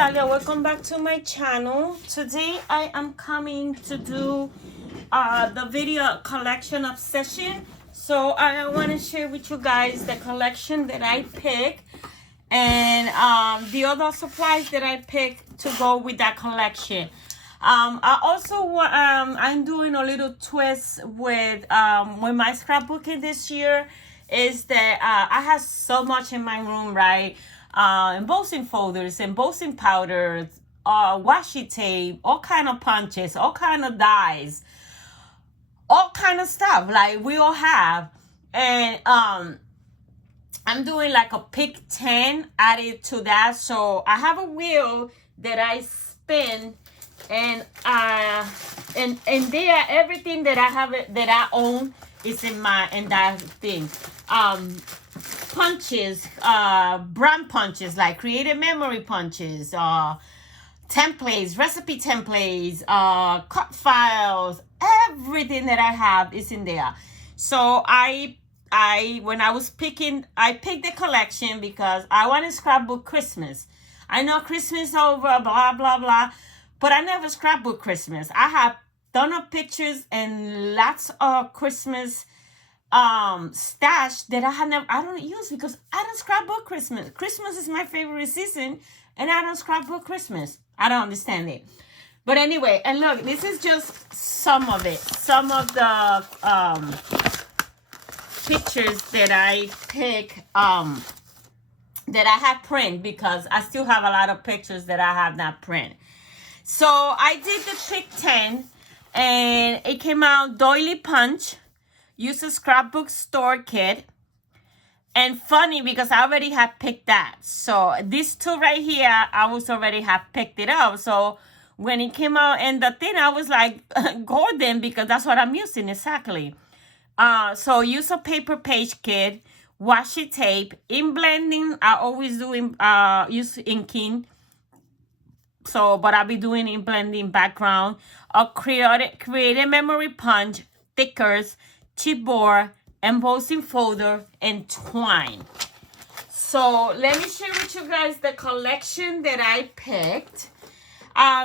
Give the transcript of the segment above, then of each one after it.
Natalia. Welcome back to my channel. Today I am coming to do the video collection obsession. So I want to share with you guys the collection that I picked and the other supplies that I picked to go with that collection. I also I'm doing a little twist with my scrapbooking this year. Is that I have so much in my room, right? Embossing folders, embossing powders, washi tape, all kind of punches, all kind of dies, all kind of stuff like we all have. And I'm doing like a pick 10 added to that. So I have a wheel that I spin, and there everything that I have that I own is in that thing. Punches, brand punches, like creative memory punches, templates, recipe templates, cut files, everything that I have is in there. So when I was picking, I picked the collection because I want to scrapbook Christmas. I know Christmas over, blah, blah, blah, but I never scrapbook Christmas. I have done up pictures and lots of Christmas stash that I don't use because I don't scrapbook Christmas. Christmas is my favorite season and I don't scrapbook Christmas. I don't understand it. But anyway, and look, this is just some of it. Some of the pictures that I pick that I have print because I still have a lot of pictures that I have not print. So I did the pick 10 and it came out doily punch. Use a scrapbook store kit. And funny because I already have picked that. So these two right here, I was already have picked it up. So when it came out in the thing, I was like, golden, because that's what I'm using exactly. So use a paper page kit, washi tape, in blending. I always do use inking. So, but I'll be doing in blending background. A creative memory punch, stickers, chipboard, embossing folder, and twine. So let me share with you guys the collection that I picked.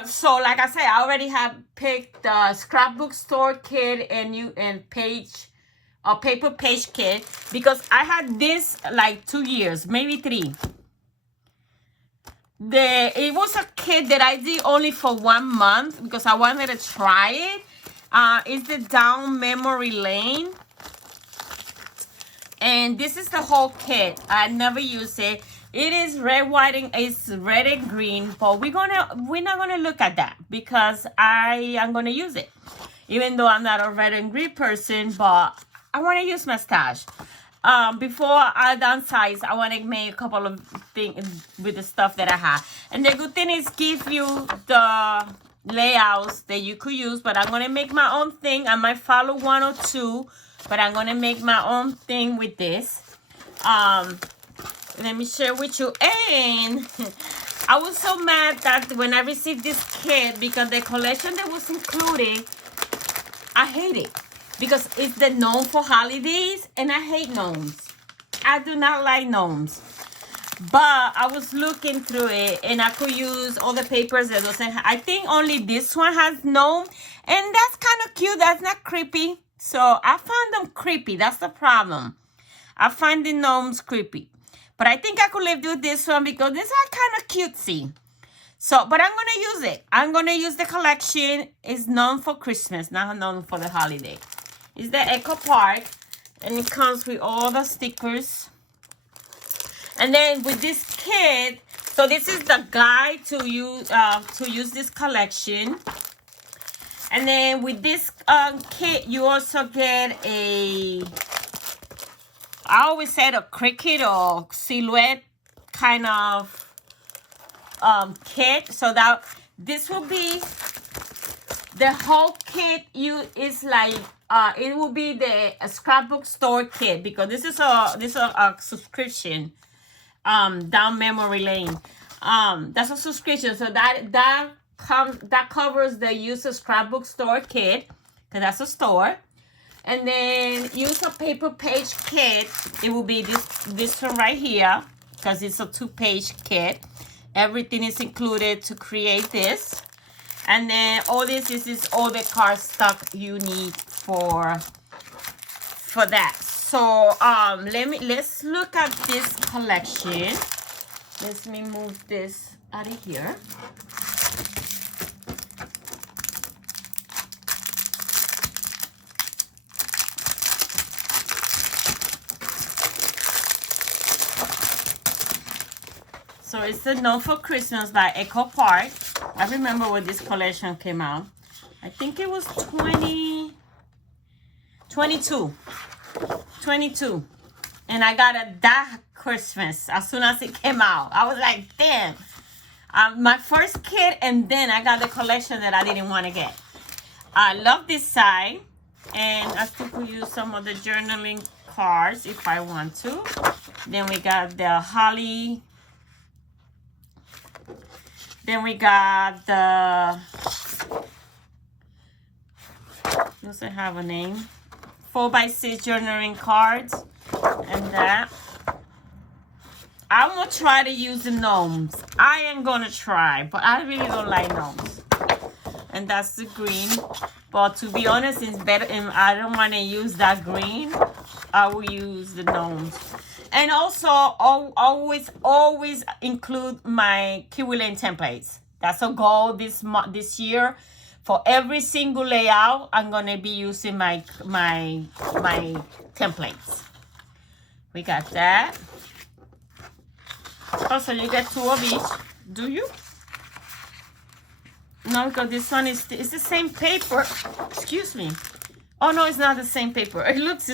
So like I said, I already have picked the scrapbook store kit and paper page kit because I had this like 2 years, maybe 3. It was a kit that I did only for 1 month because I wanted to try it. It's the down memory lane, and this is the whole kit. I never use it. It is red, white, and it's red and green, but we're not gonna look at that because I am gonna use it, even though I'm not a red and green person. But I want to use my stash. Before I downsize, I want to make a couple of things with the stuff that I have. And the good thing is give you the layouts that you could use, but I'm going to make my own thing. I might follow 1 or 2, but I'm going to make my own thing with this. Let me share with you. And I was so mad that when I received this kit, because the collection that was included, I hate it. Because it's the gnome for holidays, and I hate gnomes. I do not like gnomes. But I was looking through it, and I could use all the papers that doesn't have. I think only this one has gnome, and that's kind of cute. That's not creepy. So I found them creepy. That's the problem. I find the gnomes creepy. But I think I could live with this one because these are kind of cutesy. So, but I'm going to use it. I'm going to use the collection. It's known for Christmas, not known for the holiday. It's the Echo Park, and it comes with all the stickers. And then with this kit, so this is the guide to use this collection. And then with this kit, you also get I always said a cricket or silhouette kind of kit. So that this will be the whole kit. Is like it will be the scrapbook store kit because this is a subscription. Down memory lane. That's a subscription. So that covers the use of scrapbook store kit because that's a store. And then use a paper page kit. It will be this one right here because it's a 2-page kit. Everything is included to create this. And then all this is all the cardstock you need for that. So let's look at this collection. Let me move this out of here. So it's the Known for Christmas by Echo Park. I remember when this collection came out. I think it was 22. And I got it that Christmas as soon as it came out. I was like, damn. My first kid, and then I got the collection that I didn't want to get. I love this side. And I still could use some of the journaling cards if I want to. Then we got the holly. Then we got the, doesn't have a name, 4x6 journaling cards, and that. I'm gonna try to use the gnomes. I am gonna try, but I really don't like gnomes. And that's the green. But to be honest, it's better, and I don't want to use that green. I will use the gnomes. And also, always include my Kiwi Lane templates. That's a goal this year. For every single layout, I'm gonna be using my templates. We got that. Also, you get 2 of each. Do you? No, because this one it's the same paper. Excuse me. Oh no, it's not the same paper. It looks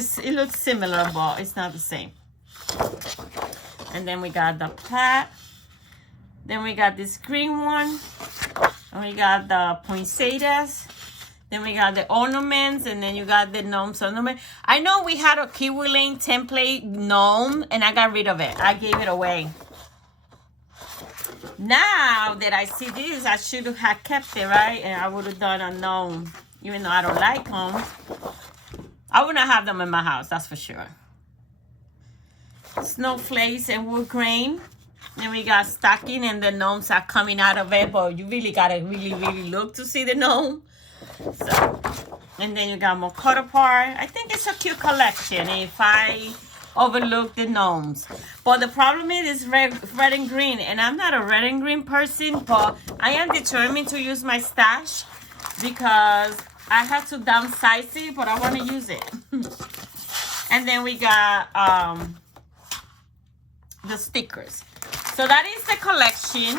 similar, but it's not the same. And then we got the plat. Then we got this green one. And we got the poinsettias. Then we got the ornaments. And then you got the gnomes ornament. I know we had a Kiwi Lane template gnome, and I got rid of it. I gave it away. Now that I see this, I should have kept it, right? And I would have done a gnome. Even though I don't like them. I wouldn't have them in my house, that's for sure. Snowflakes and wood grain. Then we got stocking, and the gnomes are coming out of it, but you really gotta really look to see the gnome. So, and then you got more cut apart. I think it's a cute collection if I overlook the gnomes. But the problem is red and green, and I'm not a red and green person, but I am determined to use my stash because I have to downsize it, but I want to use it. And then we got the stickers. So that is the collection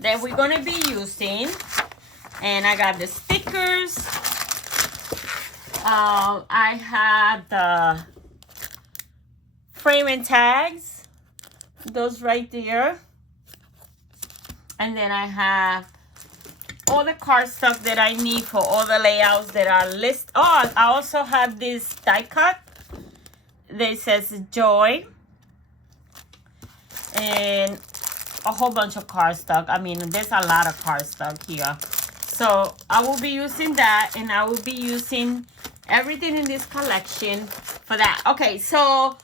that we're going to be using. And I got the stickers. I had the frame and tags. Those right there. And then I have all the card stuff that I need for all the layouts that are listed. Oh, I also have this die cut that says Joy. And a whole bunch of cardstock. I mean, there's a lot of cardstock here. So I will be using that, and I will be using everything in this collection for that. Okay, so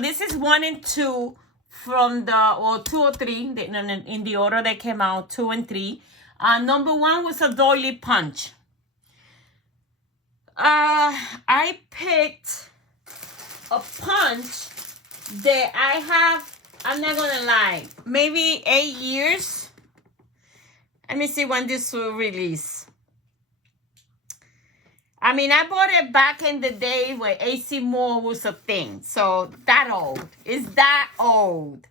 this is 1 and 2 from the, or 2 or 3 in the order they came out, 2 and 3. Number 1 was a doily punch. I picked a punch that I have, I'm not gonna lie, maybe 8 years. Let me see when this will release. I mean, I bought it back in the day when AC Moore was a thing. So that old. It's that old.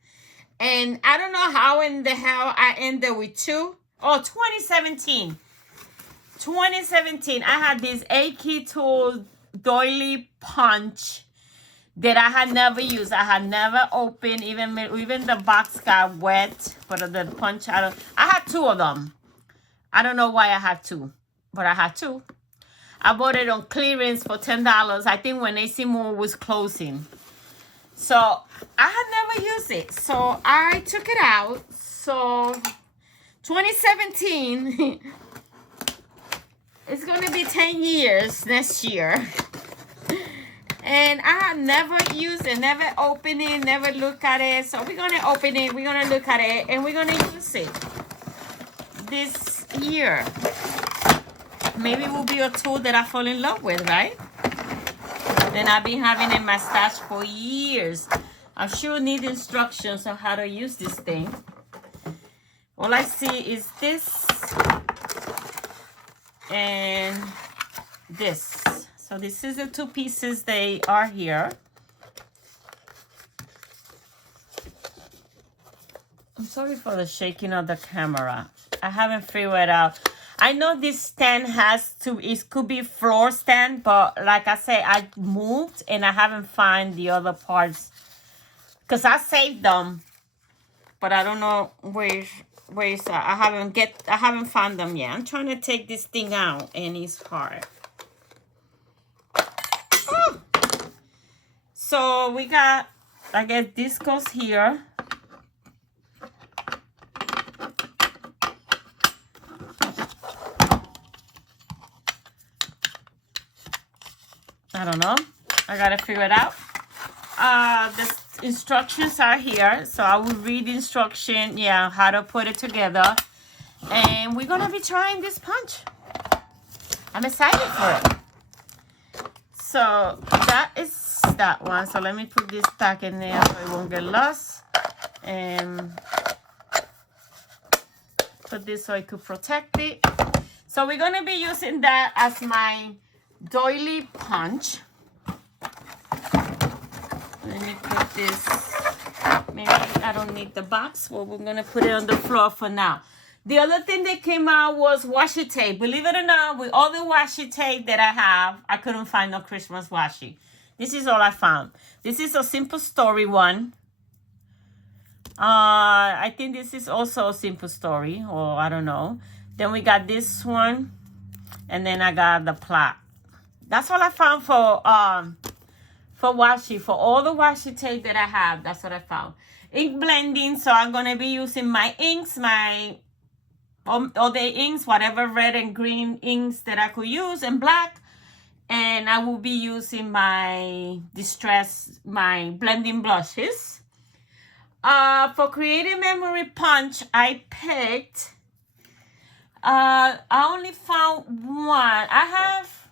And I don't know how in the hell I ended with 2. Oh, 2017. 2017, I had this A-Key Tool doily punch that I had never used. I had never opened. Even the box got wet. But the punch, I had 2 of them. I don't know why I had 2. But I had 2. I bought it on clearance for $10. I think when AC Moore was closing. So I had never used it. So I took it out. So 2017, it's going to be 10 years next year. And I have never used it, never opened it, never look at it. So we're gonna open it, we're gonna look at it, and we're gonna use it this year. Maybe it will be a tool that I fall in love with, right? And I've been having it in my stash for years. I sure need instructions on how to use this thing. All I see is this and this. So this is the two pieces they are here. I'm sorry for the shaking of the camera. I haven't figured out. I know this stand it could be floor stand, but like I say, I moved and I haven't found the other parts. Because I saved them, but I don't know where's I haven't found them yet. I'm trying to take this thing out and it's hard. Oh. So we got, I guess this goes here. I don't know. I gotta figure it out. The instructions are here, so I will read the instruction, how to put it together. And we're gonna be trying this punch. I'm excited for it. So that is that one. So let me put this back in there so it won't get lost. And put this so I could protect it. So we're gonna be using that as my doily punch. Let me put this, maybe I don't need the box, well, we're gonna put it on the floor for now. The other thing that came out was washi tape. Believe it or not, with all the washi tape that I have, I couldn't find no Christmas washi. This is all I found. This is a Simple Story one. I think this is also a Simple Story, or I don't know. Then we got this one, and then I got the plot. That's all I found for washi, for all the washi tape that I have. That's what I found. Ink blending, so I'm gonna be using my inks, my all the inks, whatever red and green inks that I could use, and black. And I will be using my my blending blushes. For Creative Memory Punch, I picked, I only found one. I have,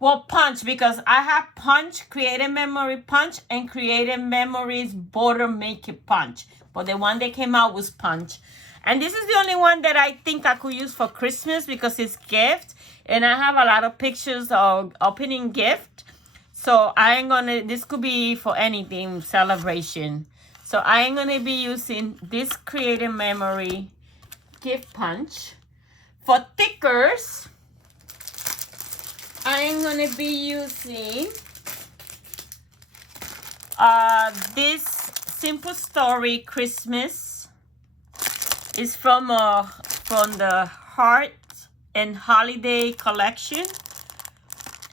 well, Punch, because I have Punch, Creative Memory Punch, and Creative Memories Border Make It Punch. But the one that came out was Punch. And this is the only one that I think I could use for Christmas because it's gift. And I have a lot of pictures of opening gift. So this could be for anything, celebration. So I am going to be using this Creative Memory Gift Punch. For thickers, I am going to be using this Simple Story Christmas. It's from the Heart and Holiday collection.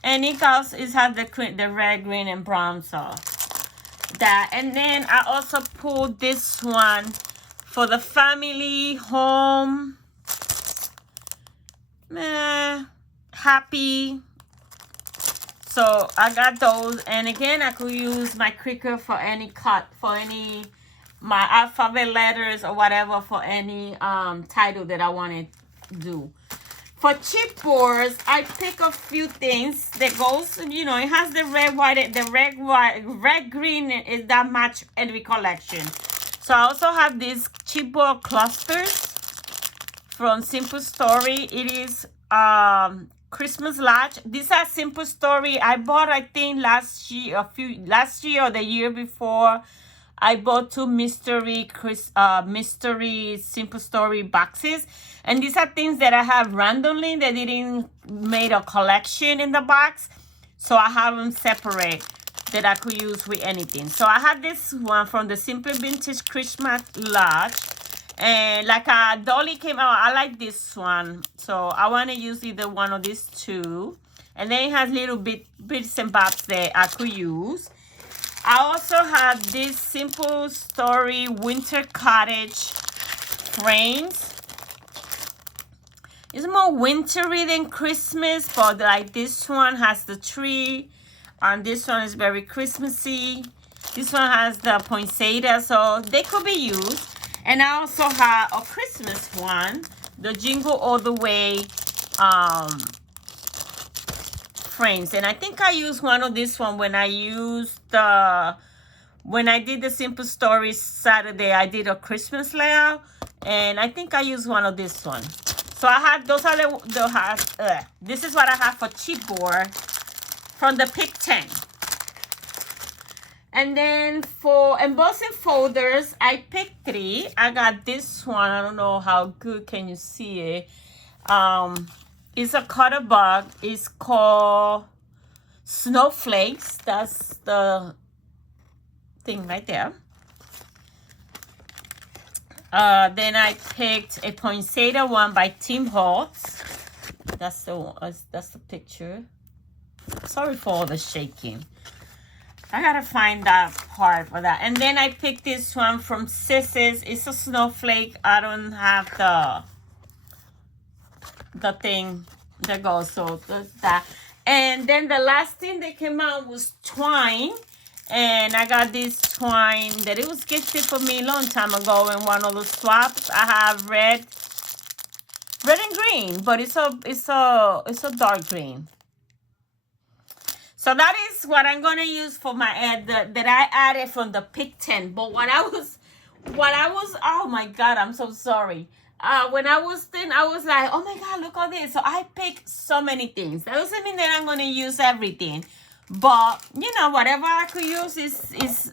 And it has the red, green, and brown sauce. That, and then I also pulled this one for the family, home, happy. So I got those, and again I could use my Cricut for any cut, for any my alphabet letters or whatever, for any title that I want to do. For chipboards, I pick a few things that goes, it has the red, white, red, green is that match every collection. So I also have these chipboard clusters from Simple Story. It is Christmas Latch. These are Simple Story. I bought, I think last year or the year before, I bought 2 mystery Simple Story boxes. And these are things that I have randomly. They didn't made a collection in the box. So I have them separate that I could use with anything. So I have this one from the Simple Vintage Christmas Latch. And like a dolly came out. I like this one. So I want to use either one of these two. And then it has little bits and bobs that I could use. I also have this Simple Story Winter Cottage frames. It's more wintry than Christmas, but like this one has the tree. And this one is very Christmassy. This one has the poinsettia, so they could be used. And I also have a Christmas one, the Jingle All the Way frames. And I think I used one of this one when I did the Simple Stories Saturday. I did a Christmas layout, and I think I used one of this one. So I had those are this is what I have for chipboard from the Pick 10. And then for embossing folders, I picked 3. I got this one. I don't know how good can you see it. It's a cutter bug. It's called Snowflakes. That's the thing right there. Then I picked a poinsettia one by Tim Holtz. That's the picture. Sorry for all the shaking. I gotta find that part for that. And then I picked this one from Sis's. It's a snowflake. I don't have the thing that goes, so that's that. And then the last thing that came out was twine. And I got this twine that it was gifted for me a long time ago in one of the swaps. I have red and green, but it's a dark green. So that is what I'm gonna use for my ad that I added from the Pick 10. But what I was, oh my God, I'm so sorry. When I was thin, I was like, oh my God, look at this. So I picked so many things. That doesn't mean that I'm gonna use everything. But, you know, whatever I could use is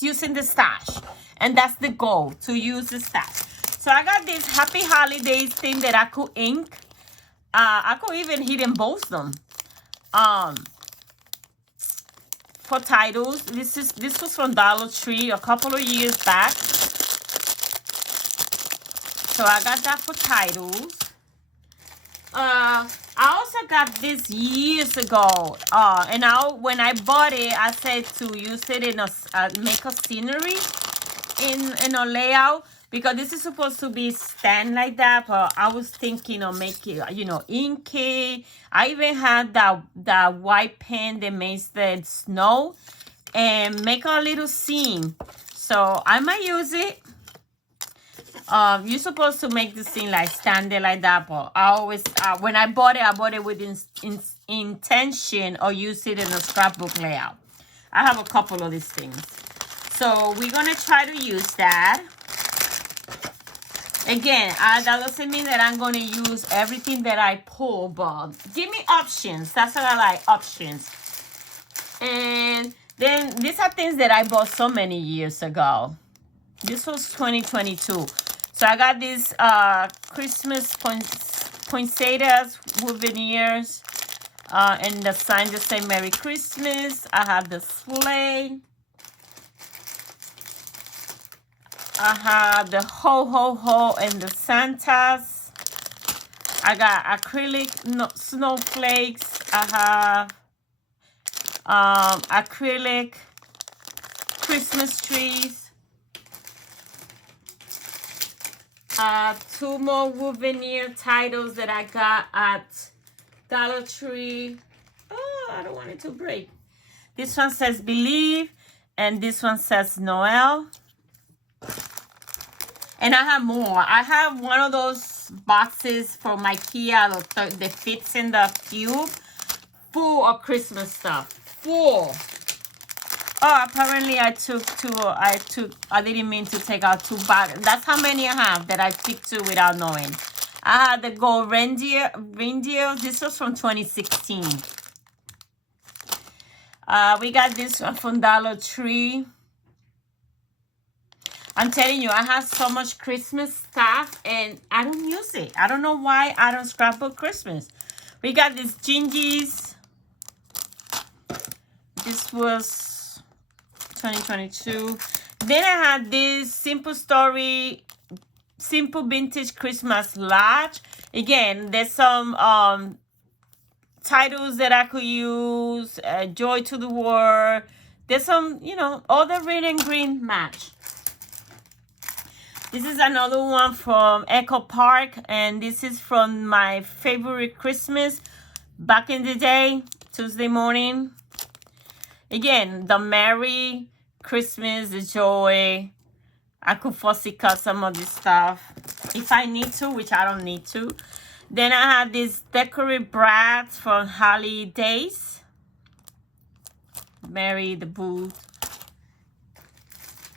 using the stash. And that's the goal, to use the stash. So I got this Happy Holidays thing that I could ink. I could even hit emboss them. For titles. This was from Dollar Tree a couple of years back. So I got that for titles. I also got this years ago, and when I bought it, I said to use it in make a scenery in a layout, because this is supposed to be stand like that. But I was thinking of making, you know, ink it. I even had that white pen that makes the snow, and make a little scene. So I might use it. You're supposed to make the scene like standing like that, but I always when I bought it with intention or use it in a scrapbook layout. I have a couple of these things, so we're gonna try to use that. Again, that doesn't mean that I'm gonna use everything that I pull, but give me options. That's what I like, options. And then these are things that I bought so many years ago. This was 2022. So I got these Christmas poinsettias with veneers, and the sign just say Merry Christmas. I have the sleigh. I have the ho ho ho and the Santas. I got acrylic snowflakes. I have acrylic Christmas trees. 2 more wood veneer titles that I got at Dollar Tree. Oh, I don't want it to break. This one says Believe, and this one says Noel. And I have more. I have one of those boxes from IKEA that fits in the cube, full of Christmas stuff. Full. Oh, apparently I didn't mean to take out 2 boxes. That's how many I have that I picked 2 without knowing. I had the gold reindeer. This was from 2016. We got this one from Dollar Tree. I'm telling you, I have so much Christmas stuff and I don't use it. I don't know why I don't scrapbook Christmas. We got these Gingies. This was 2022. Then I had this Simple Vintage Christmas Lodge. Again, there's some titles that I could use. Joy to the World. There's some, you know, all the red and green match. This is another one from Echo Park, and this is from my favorite Christmas back in the day, Tuesday morning. Again, the Merry Christmas, the joy. I could fussy cut some of this stuff if I need to, which I don't need to. Then I have these decorative brats from holidays. Mary the Booth.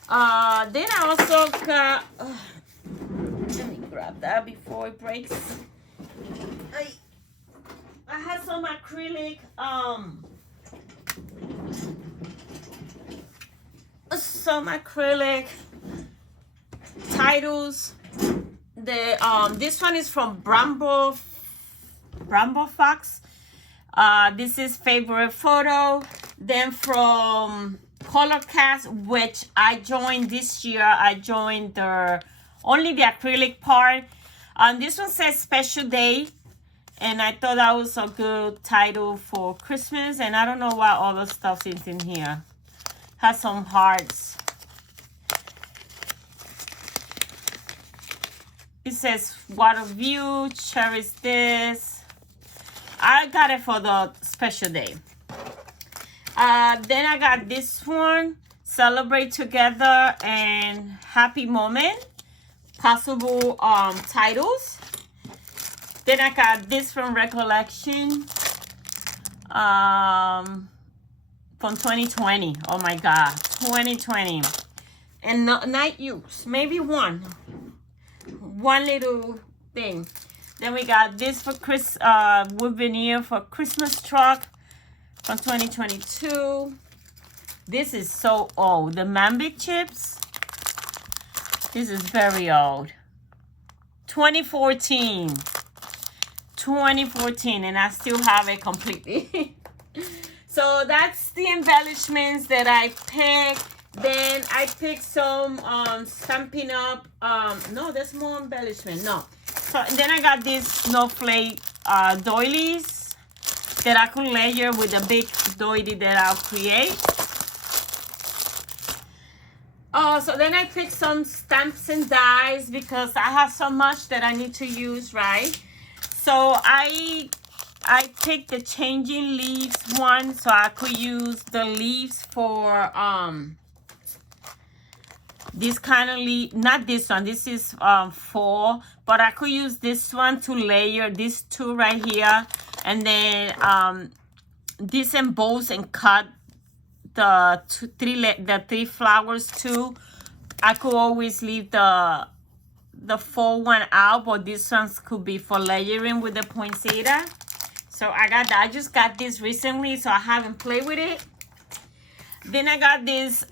Then I also got, let me grab that before it breaks. I have some acrylic, titles. This one is from Bramble Fox. This is favorite photo. Then from Color Cast, which I joined this year. I joined only the acrylic part. This one says special day, and I thought that was a good title for Christmas. And I don't know what other stuff is in here. Has some hearts. It says water view, cherish this. I got it for the special day. Then I got this one, celebrate together and happy moment, possible titles. Then I got this from Recollection, from 2020. Oh my God, 2020. And not use, maybe one little thing. Then we got this for wood veneer for Christmas truck from 2022. This is so old. The Mambic chips. This is very old. 2014. 2014, and I still have it completely. So that's the embellishments that I picked. Then I picked some Stampin Up. No, there's more embellishment. No. So then I got these snowflake doilies that I could layer with a big doily that I'll create. So then I picked some stamps and dies because I have so much that I need to use, right? So I picked the changing leaves one, so I could use the leaves for this kind of leaf. Not this one. This is fall, but I could use this one to layer these two right here, and then this emboss and cut the three flowers too. I could always leave the fall one out, but this ones could be for layering with the poinsettia. So I got that. I just got this recently, so I haven't played with it. Then I got this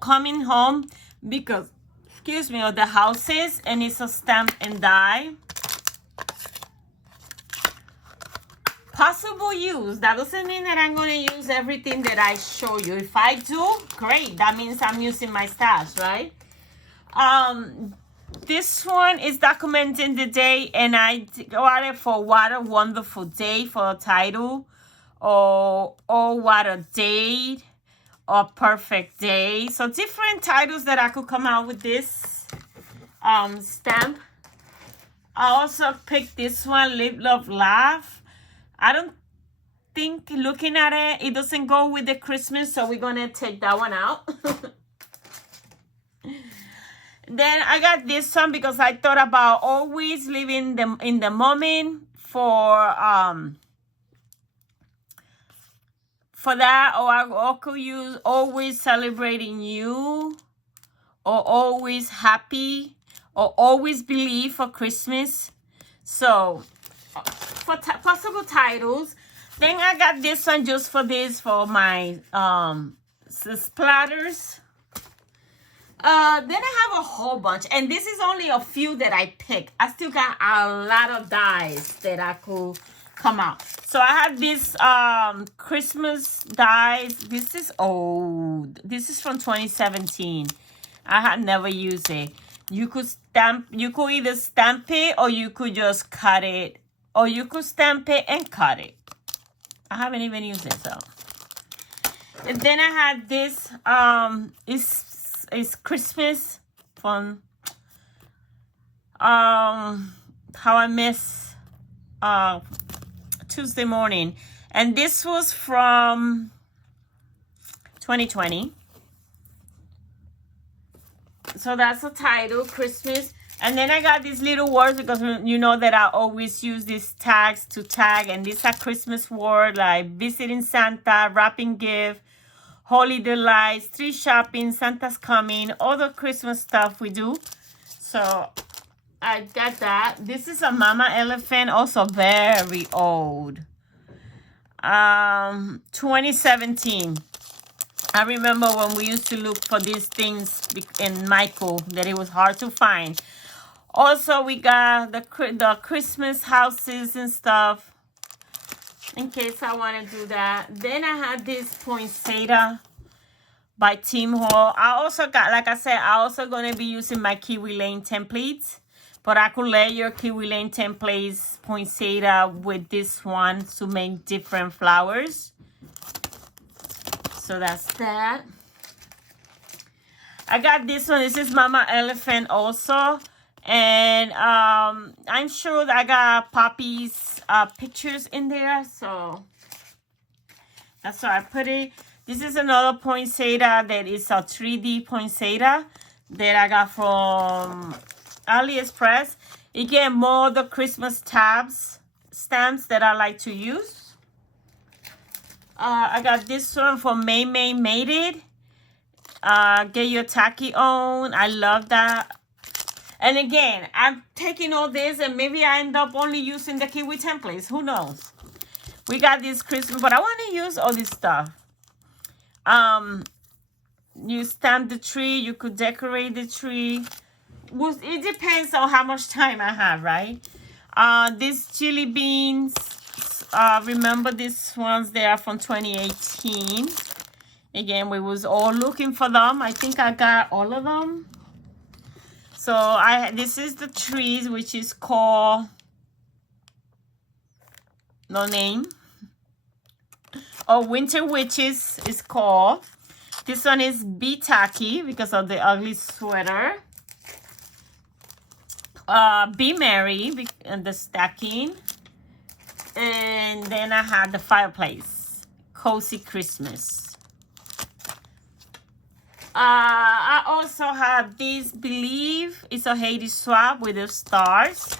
coming home because, excuse me, of the houses, and it's a stamp and die. Possible use. That doesn't mean that I'm going to use everything that I show you. If I do, great. That means I'm using my stash, right? This one is documenting the day, and I got it for What a Wonderful Day for a title, or What a Day, or Perfect Day. So different titles that I could come out with this stamp. I also picked this one, Live, Love, Laugh. I don't think, looking at it, it doesn't go with the Christmas, so we're gonna take that one out. Then I got this one because I thought about always living in the moment for that, or I could use always celebrating you, or always happy, or always believe for Christmas. So for possible titles. Then I got this one just for this, for my splatters. Then I have a whole bunch, and this is only a few that I picked. I still got a lot of dies that I could come out. So I have this Christmas dies. This is old. This is from 2017. I had never used it. You could either stamp it, or you could just cut it, or you could stamp it and cut it. I haven't even used it, so. And then I had this it's Christmas from How I Miss Tuesday Morning, And this was from 2020. So that's the title, Christmas. And then I got these little words because you know that I always use these tags to tag. And these are Christmas words like visiting Santa, wrapping gift, holiday lights, tree shopping, Santa's coming, all the Christmas stuff we do. So I got that. This is a mama elephant, also very old. 2017. I remember when we used to look for these things in Michael, that it was hard to find. Also, we got the Christmas houses and stuff, in case I want to do that. Then I had this poinsettia by Tim Hall. I also got, like I said, I also going to be using my Kiwi Lane templates. But I could layer Kiwi Lane templates, poinsettia with this one to make different flowers. So that's that. I got this one. This is Mama Elephant also. And I'm sure that I got Poppy's pictures in there. So that's why I put it. This is another poinsettia that is a 3D poinsettia that I got from AliExpress. Again, more the Christmas stamps that I like to use. I got this one from May Made It. Get your tacky on. I love that. And again, I'm taking all this and maybe I end up only using the Kiwi templates. Who knows? We got this Christmas, but I want to use all this stuff. You stamp the tree. You could decorate the tree. It depends on how much time I have, right? These chili beans, remember these ones, they are from 2018. Again, we was all looking for them. I think I got all of them. So this is the trees, which is called no name. Oh, Winter Witches is called. This one is Be Tacky because of the ugly sweater. Be Merry and the stacking. And then I had the fireplace. Cozy Christmas. I also have this Believe. It's a Hades swap with the stars.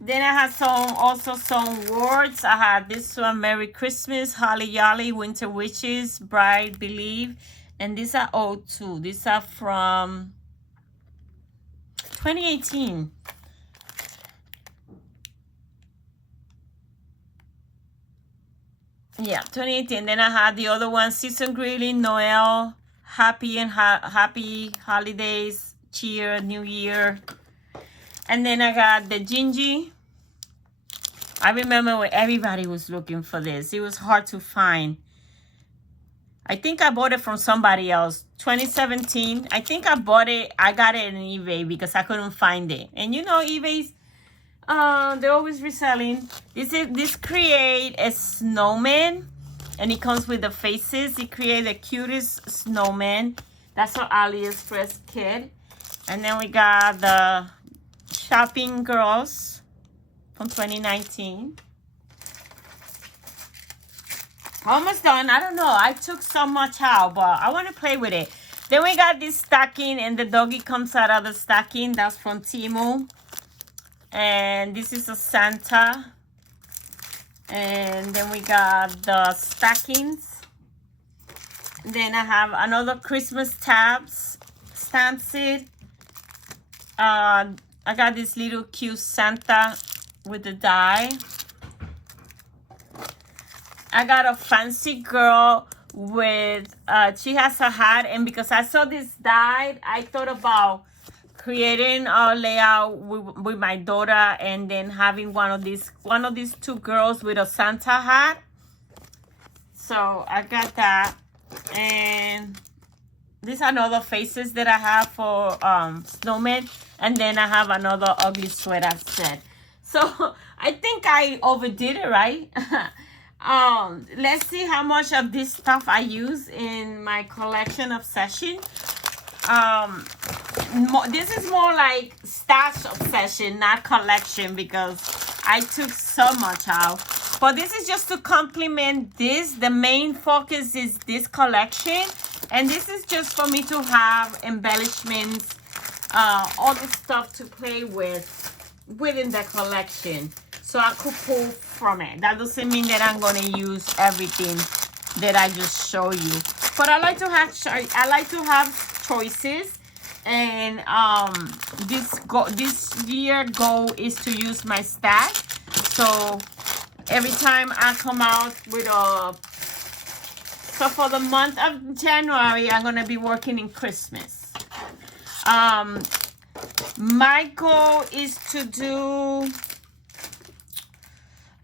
Then I have also some words. I had this one, Merry Christmas, Holly Jolly, Winter Witches, Bride, Believe. And these are all too. These are from 2018. Yeah, 2018. Then I had the other one, Season Greeting, Noel, Happy Holidays, Cheer, New Year. And then I got the Gingy. I remember when everybody was looking for this. It was hard to find. I think I bought it from somebody else. 2017. I think I bought it. I got it on eBay because I couldn't find it. And you know, eBay's they're always reselling. This create a snowman, and it comes with the faces. It create the cutest snowman. That's our AliExpress kit. And then we got the Shopping Girls from 2019. Almost done. I don't know. I took so much out, but I want to play with it. Then we got this stocking, and the doggy comes out of the stocking. That's from Temu. And this is a Santa. And then we got the stockings. Then I have another Christmas stamp set. I got this little cute Santa with the die. I got a fancy girl with, she has a hat. And because I saw this die, I thought about creating a layout with my daughter and then having one of these two girls with a Santa hat. So I got that. And these are another faces that I have for snowmen. And then I have another ugly sweater set. So I think I overdid it, right? Let's see how much of this stuff I use in my collection obsession. This is more like stash obsession, not collection, because I took so much out. But this is just to complement this. The main focus is this collection. And this is just for me to have embellishments, all the stuff to play with within the collection. So I could pull from it. That doesn't mean that I'm going to use everything that I just show you. But I like to have choices. And this year goal is to use my stash. So every time I come out with a, so for the month of January, I'm gonna be working in Christmas. My goal is to do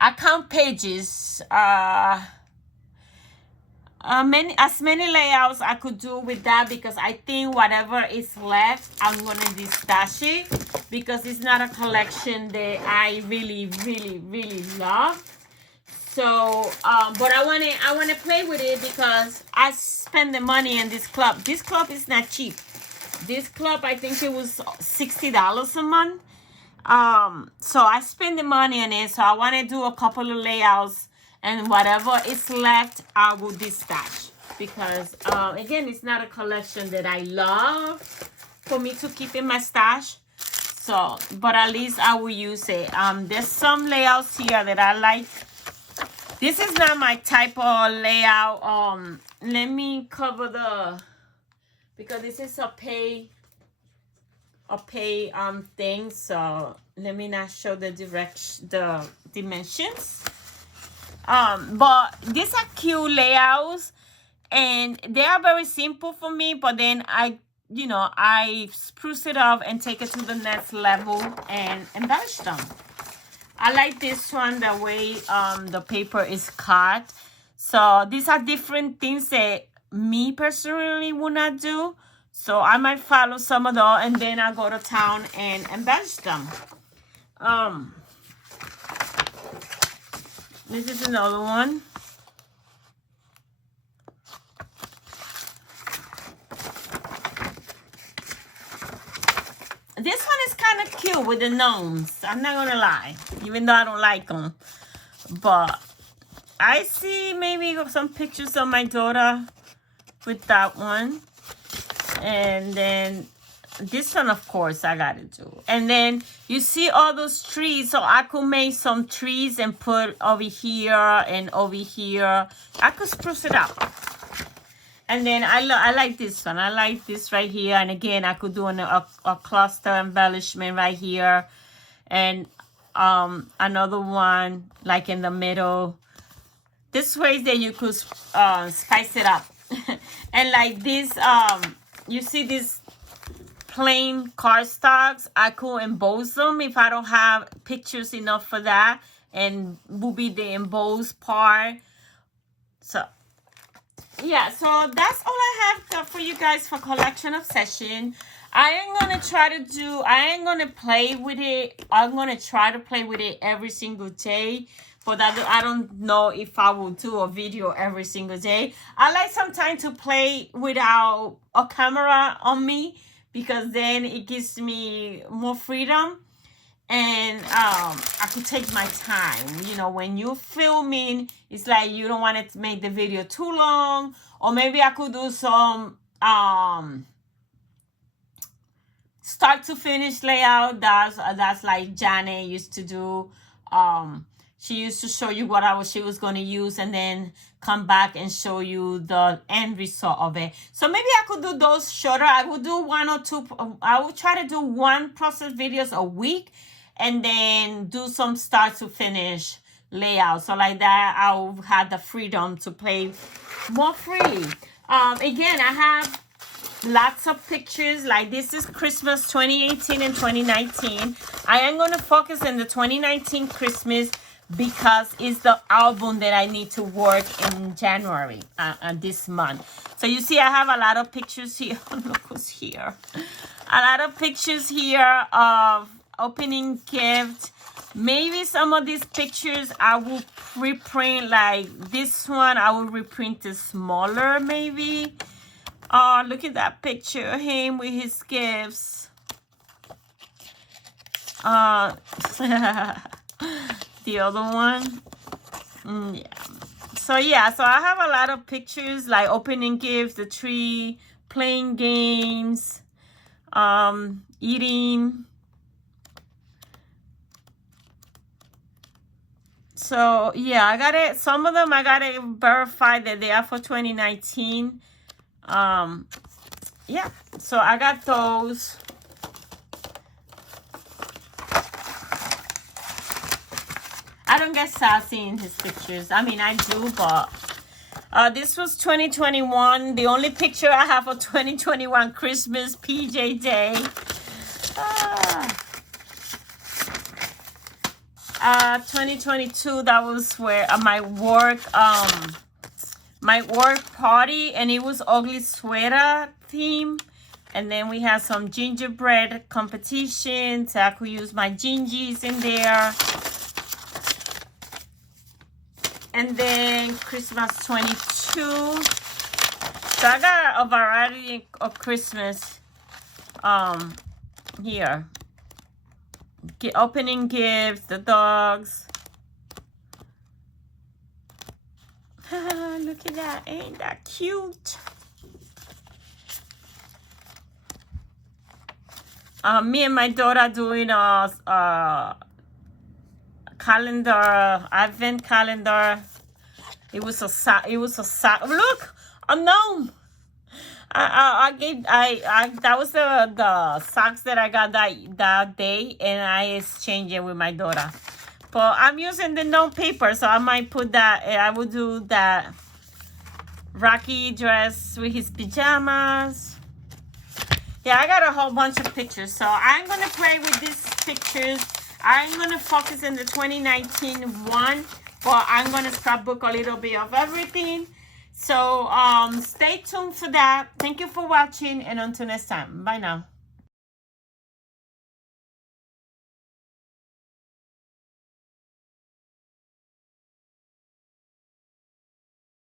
account pages, as many layouts I could do with that, because I think whatever is left, I'm gonna stash it, because it's not a collection that I really love. So but I wanna play with it, because I spend the money in this club. This club is not cheap. This club, I think it was $60 a month. So I spend the money on it. So I want to do a couple of layouts, and whatever is left, I will stash, because again, it's not a collection that I love for me to keep in my stash. So, but at least I will use it. There's some layouts here that I like. This is not my type of layout. Let me cover the, because this is a pay thing. So let me not show the dimensions. But these are cute layouts, and they are very simple for me, but then I spruce it up and take it to the next level and embellish them. I like this one, the way the paper is cut. So these are different things that me personally would not do. So I might follow some of those, and then I go to town and embellish them. This is another one. This one is kind of cute with the gnomes. I'm not gonna lie, even though I don't like them. But I see maybe some pictures of my daughter with that one. And then this one, of course, I gotta do. And then you see all those trees. So I could make some trees and put over here and over here. I could spruce it up. And then I like this one. I like this right here. And again, I could do a cluster embellishment right here. And another one like in the middle. This way that you could spice it up. And like this, you see these plain cardstocks, I could emboss them if I don't have pictures enough for that. And will be the embossed part. So yeah, so that's all I have for you guys for Collection Obsession. I ain't gonna play with it. I'm gonna try to play with it every single day. But I don't know if I will do a video every single day. I like sometimes to play without a camera on me, because then it gives me more freedom. And I could take my time. You know, when you're filming, it's like you don't want to make the video too long. Or maybe I could do some start to finish layout. That's like Janet used to do. She used to show you what she was going to use, and then come back and show you the end result of it. So maybe I could do those shorter. I would do 1 or 2. I would try to do 1 process videos a week, and then do some start to finish layout. So like that, I'll have the freedom to play more freely. Again, I have lots of pictures. Like this is Christmas 2018 and 2019. I am going to focus on the 2019 Christmas, because it's the album that I need to work in January, this month. So you see I have a lot of pictures here. Look who's here. A lot of pictures here of opening gifts. Maybe some of these pictures I will reprint, like this one I will reprint it smaller maybe. Oh, look at that picture of him with his gifts. The other one. Yeah. So yeah, so I have a lot of pictures like opening gifts, the tree, playing games, eating. So yeah, I got it. Some of them I got to verify that they are for 2019. Yeah, so I got those. I don't get sassy in his pictures. I mean, I do, but this was 2021. The only picture I have for 2021 Christmas PJ Day. 2022, that was where my work party, and it was ugly sweater theme. And then we had some gingerbread competition, so I could use my gingies in there. And then Christmas 22. So I got a variety of Christmas here. Opening gifts, the dogs. Look at that. Ain't that cute? Me and my daughter doing a calendar, advent calendar. It was a sock. Look, a gnome. That was the socks that I got that day, and I exchanged it with my daughter. But I'm using the gnome paper, so I might put that. I would do that Rocky dress with his pajamas. Yeah, I got a whole bunch of pictures, so I'm gonna play with these pictures. I'm gonna focus in the 2019 one, but I'm gonna scrapbook a little bit of everything. So stay tuned for that. Thank you for watching, and until next time, bye now.